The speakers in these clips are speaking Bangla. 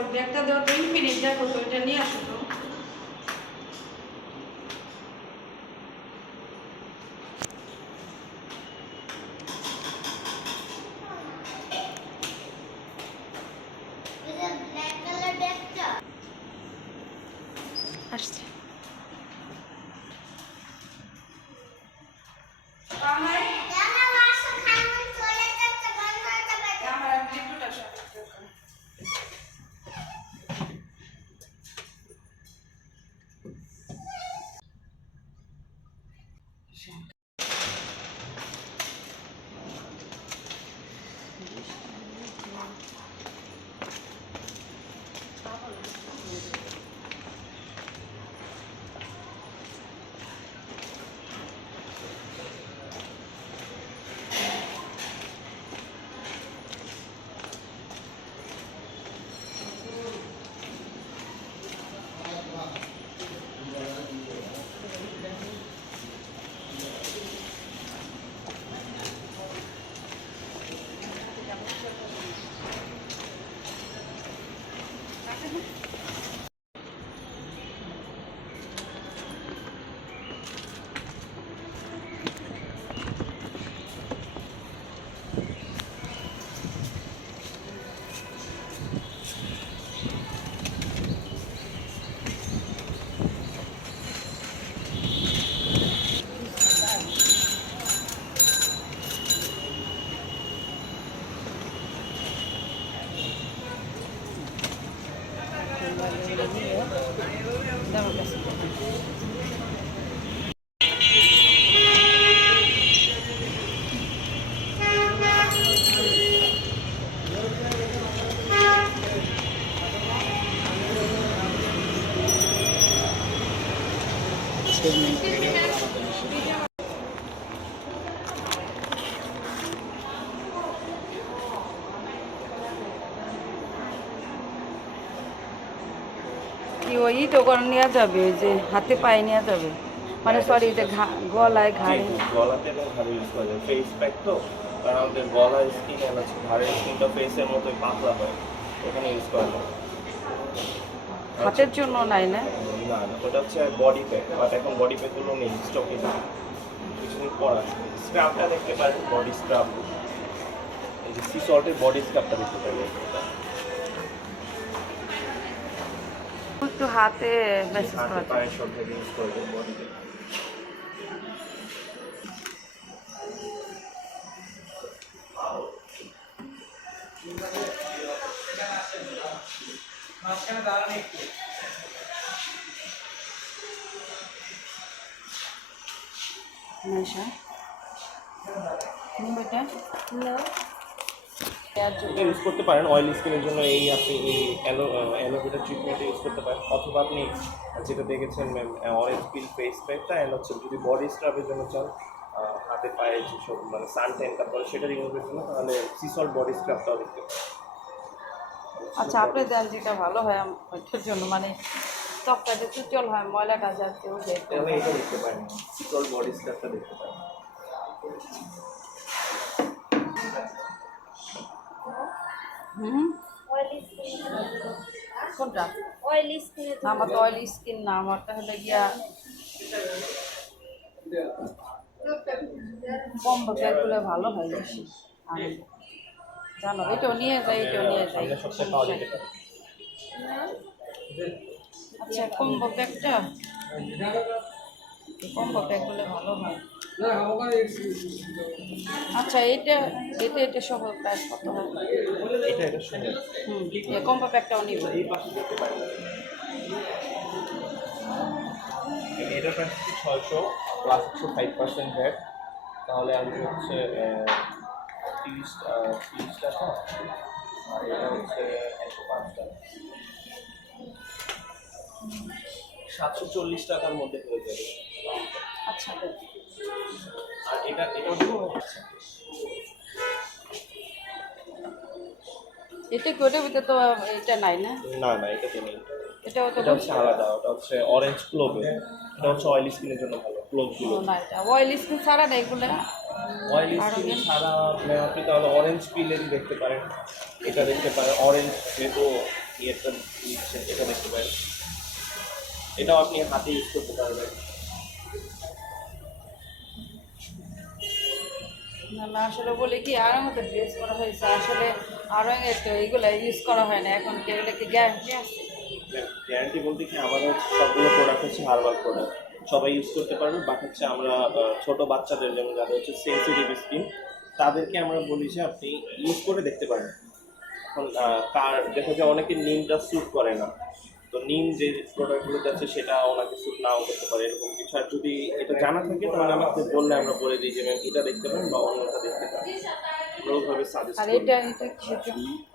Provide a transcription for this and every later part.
ওই একটা দেওয়া তো ইনফিনিট দেখো তো এটা নিয়ে আসো। Sure. কি ওই তো করে নেওয়া যাবে যে হাতে পায়ে নেওয়া যাবে মানে সরি যে ঘা- গলায় ঘাড়ে। গলাতে এবং ঘাড়ে ইউজ করা যায় ফেস প্যাক তো কারণ আমাদের গলা স্কিন হচ্ছে ঘাড়ের স্কিনটা ফেসের মতোই পাতলা হয় এখানে ইউজ করা যায়। হাতের জন্য নাই না? না না ওটা হচ্ছে বডি প্যাক বাট এখন বডি প্যাকগুলো নেই স্টকে নেই। কিছুদিন পর আছে স্ক্রাবটা দেখতে পারেন বডি স্ক্রাব এই যে সি সল্টের বডি স্ক্রাবটা দেখতে পারেন। একটু হাতে মেসেজ হাতে করা যায়। পায়ের সঙ্গে ইউজ করবেন বডিতে নেশা নিব এটা দেওয়ার জন্য। ইউজ করতে পারেন অয়েলি স্কিনের জন্য এই আপনি এই অ্যালো অ্যালোভেরা ট্রিটমেন্ট ইউজ করতে পারেন। অথবা আপনি যেটা দেখেছেন ম্যাম অরেঞ্জ পিল ফেস প্যাকটা অ্যান্ড হচ্ছে যদি বডি স্ক্রাবের জন্য চান হাতে পায়ে যেসব মানে সান ট্যান তারপরে সেটা রিমুভের জন্য তাহলে সিসল বডি স্ক্রাবটাও দেখতে আচ্ছা আপনি দেন যেটা ভালো হয় ওইটার জন্য মানে ত্বকটা যে চুচল হয় ময়লাটা যাতে উঠে তাহলে এটা দেখতে পারেন সিসল বডি স্ক্রাবটা দেখতে পারেন। হুম। কোনটা? অয়েলি স্কিনে আমার তো অয়েলি স্কিন না আমারটা হলে গিয়া কম ব্যাগগুলো ভালো হয় বেশি। জানো এটাও নিয়ে যাই এটাও নিয়ে যাই। আচ্ছা কম্বো ব্যাগটা কম্বো ব্যাগগুলো ভালো হয়। আচ্ছা এটা এটা এটা সহ প্রাইস কত হয় এটা এটা শুনে হুম এই কম্বো ব্যাগটাও নিব। এই পাশে দেখতে পারেন। এটা প্রাইস হচ্ছে ছয়শো প্লাস একশো ফাইভ পার্সেন্ট ভ্যাট তাহলে আমি হচ্ছে তিরিশ তিরিশ টাকা। আর এটা হচ্ছে একশো পাঁচ টাকা। সাতশো চল্লিশ টাকার মধ্যে হয়ে যাবে। আচ্ছা। আর এটা এটা এটা কি ওটার ভিতরে তো এটা নাই না? না না এটা তো নেই। এটা হচ্ছে আলাদা ওটা হচ্ছে অরেঞ্জ ক্লোবে এটা হচ্ছে অয়েলি স্কিনের জন্য ভালো ক্লোভগুলো না এটা অয়েল স্কিন ছাড়া না? এগুলো অয়েলি স্কিন? ছাড়া মানে আপনি তাহলে অরেঞ্জ পিলেরই দেখতে পারেন। এটা দেখতে পারেন অরেঞ্জ যেহেতু এটা দেখতে পারেন। এটাও আপনি হাতে ইউজ করতে পারবেন। না আসলে বলি কি, আর মতো ড্রেস করা হয়েছে, আসলে আরও একটু এইগুলো ইউজ করা হয় না, এখন এগুলো কি গ্যারান্টি আছে? গ্যারান্টি বলতে কি, আমাদের সবগুলো প্রোডাক্ট হচ্ছে হার্বাল প্রোডাক্ট সবাই ইউজ করতে পারবে বাট হচ্ছে আমরা ছোট বাচ্চাদের, যেমন যাদের হচ্ছে সেন্সিটিভ স্কিন তাদেরকে আমরা বলি যে আপনি ইউজ করে দেখতে পারেন। এখন কার, দেখা যায় অনেকে নিমটা স্যুট করে না। তো নিম যে প্রোডাক্টগুলো যাচ্ছে সেটা ওনাকে স্যুট নাও করতে পারে এরকম কিছু। আর যদি এটা জানা থাকে তাহলে আমাকে বললে আমরা বলে দিই যে ম্যাম এটা দেখতে পারেন বা অন্যটা দেখতে পারেন সাজেস্ট করি। এটা এটা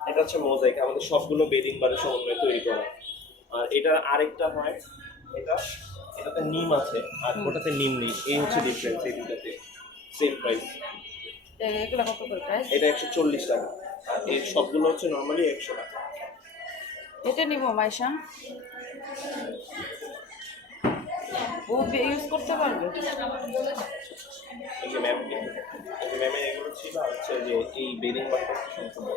এটা হচ্ছে মোজাইক আমাদের সবগুলো বেডিং বারের সমন্বয়ে তৈরি করা। আর এটার আরেকটা হয় এটা এটাতে নিম আছে আর ওটাতে নিম নেই। এই হচ্ছে ডিফারেন্স এই দুটাতে সেম প্রাইস এটা একশো চল্লিশ টাকা আর এই সবগুলো হচ্ছে নর্মালি একশো টাকা। এটা নিব মাইশা। ও ইউজ করতে পারবে? এই যে ম্যাম এই যে ম্যামের এগুলো ছিল আর যে এই বেডিং? বারটা সম্পূর্ণ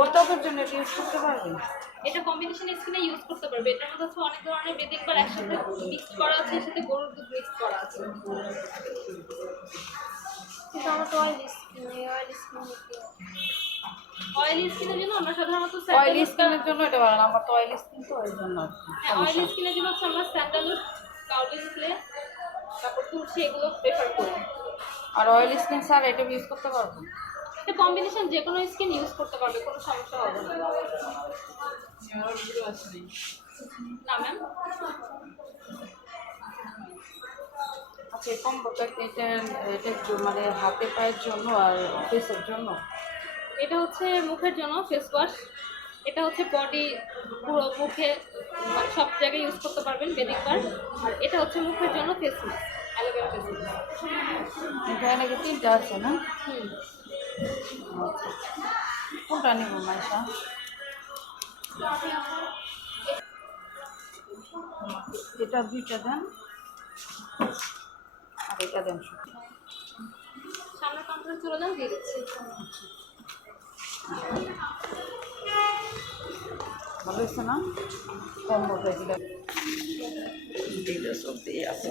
ওর ত্বকের জন্য এটা ইউজ করতে পারবে। এটা কম্বিনেশন স্কিনে ইউজ করতে পারবে। এটার মধ্যে হচ্ছে অনেক ধরনের বেদিক বার একসাথে মিক্স করা আছে সাথে গরুর দুধ মিক্স করা আছে। কিন্তু আমার তো oil skin oil skin oily স্কিনের জন্য আমরা সাধারণত অয়েলি স্কিনের জন্য এটা ভালো না আমার তো অয়েলি স্কিন তো ওই জন্য হ্যাঁ অয়েলি স্কিনের জন্য হচ্ছে আমরা স্যান্ডালউড কাউলিন ক্লে তারপর তুলসী এগুলো প্রেফার করি। আর অয়েলি স্কিন স্যার এটা ইউজ করতে পারব? এটা কম্বিনেশন যে কোনো স্কিন ইউজ করতে পারবে কোনো সমস্যা হবে না। না ম্যাম আচ্ছা কম্বোটা এটা এটা মানে হাতে পায়ের জন্য আর ফেসের জন্য? এটা হচ্ছে মুখের জন্য ফেস ওয়াশ এটা হচ্ছে বডি পুরো মুখে মানে সব জায়গায় ইউজ করতে পারবেন বেদিক বার আর এটা হচ্ছে মুখের জন্য face mask aloe vera face mask তিনটা আছে না? হুম। কোনটা নিব মাইশা? এটা দুইটা দেন। আর এটা দেন। শুধু। সামনের কাউন্টারে চলে যান দিয়ে দিচ্ছি। ভালো হয়েছে না? কম্বো দিলে সব দিয়ে আছে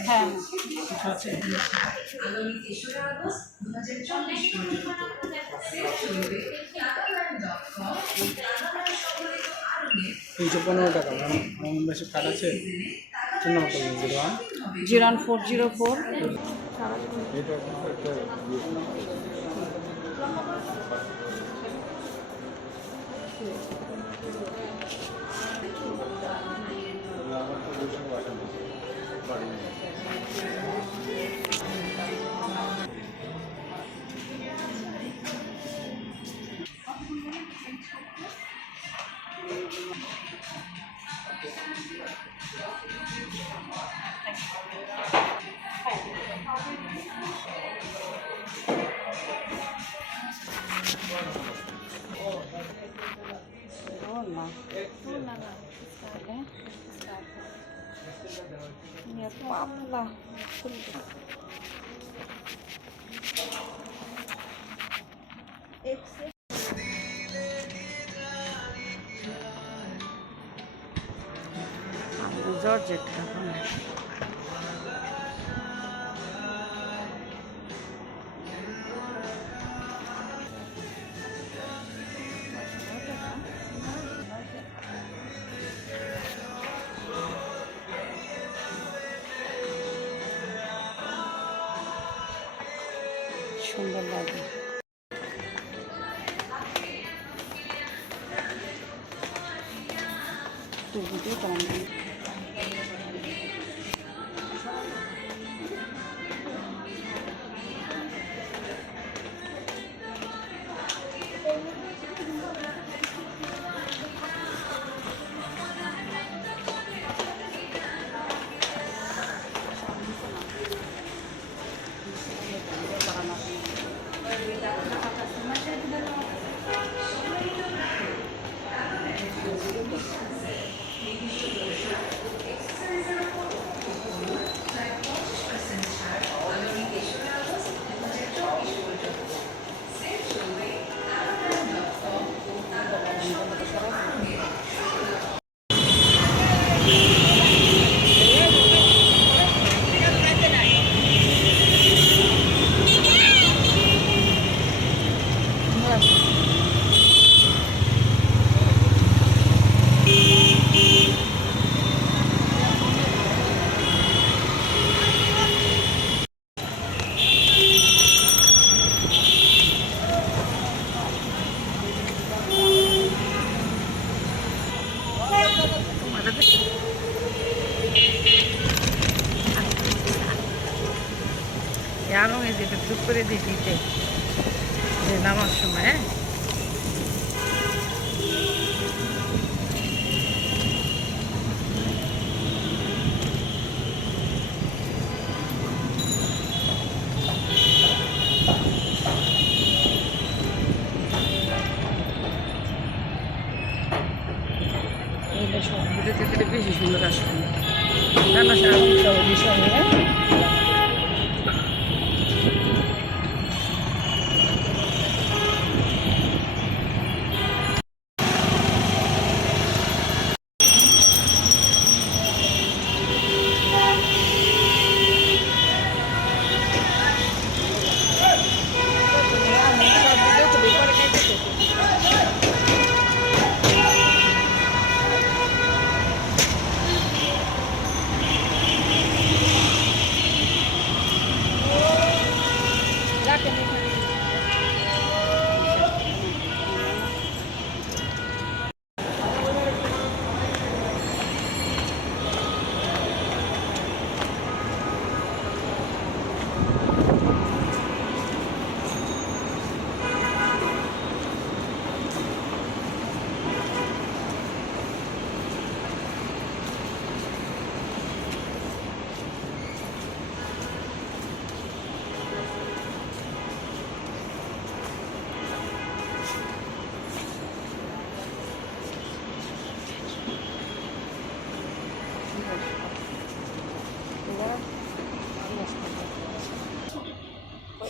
হ্যাঁ। তিনশো পনেরো টাকা আমার বেশি কার্ড আছে zero one four zero four. এটা একটা পাতলা জর্জেট সুন্দর একটু ভিডিও করেন করে দিই দিতে। নামার সময় হ্যাঁ?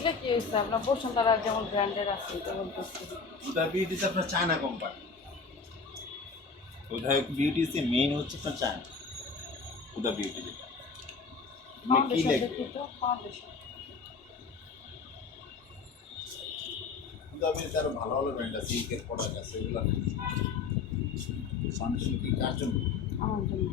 ওইটা কি হয়েছে? আপনার বসুন্ধরা যেমন ব্র্যান্ডের আছে এটা উদা বিউটিতে আপনার চায়না কোম্পানি উদা বিউটিতে মেইন হচ্ছে আপনার চায়না উদা বিউটি যেটা কি দেখি উদা বিউটিতে আরও ভালো ভালো ব্র্যান্ড আছে ইউকের প্রোডাক্ট আছে এগুলো। ফাউন্ডেশন কি কার জন্য? আমার জন্য।